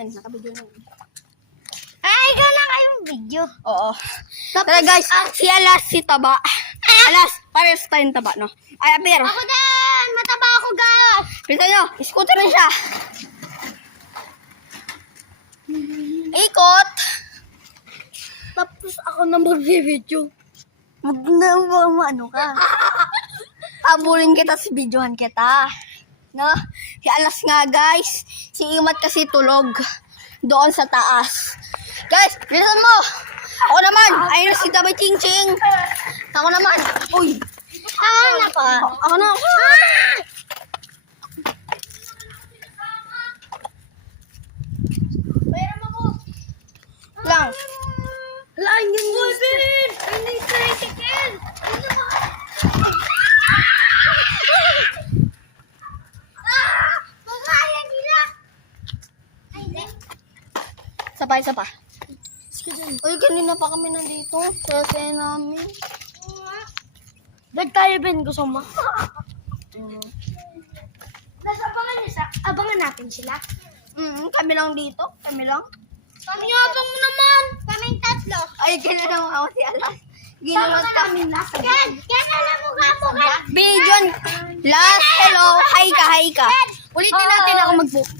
Yan, nakabidyo na. Ay, ikaw na kayong video. Oo. Tara guys, si Alas, si Taba. Alas, parehas tayong taba, no? Ay, Apir. Ako din! Mataba ako, guys! Kita nyo, scooter rin siya. Ikot. Tapos ako na mag-video. Ano ka? Abulin kita, si videohan kita. No? Si Alas nga, guys. Si Imat kasi tulog. Doon sa taas. Guys, bilisan mo. Ako naman. Ayun si Tabay Ching Ching. Ako naman. Uy. Ano pa? Ako na. Pairam ako. Lang. Hala, yun yun. Birin! I need tricycle! Ano ba? Makaya nila! Ay, hindi. Isa pa. Uy, kanina pa kami nandito. Saya namin. Dag tayo, Ben. Gusto mo? Abangan natin sila. Kami lang dito. Kami lang. Kami abang mo naman. Kaming tatlo. Ay, gano'n ako si Alas. Ginawa kami last. Ken! Ken, alam mo ka mo, Ken! Video. Last, hello. Hi ka. Ulitin natin ako mag-book.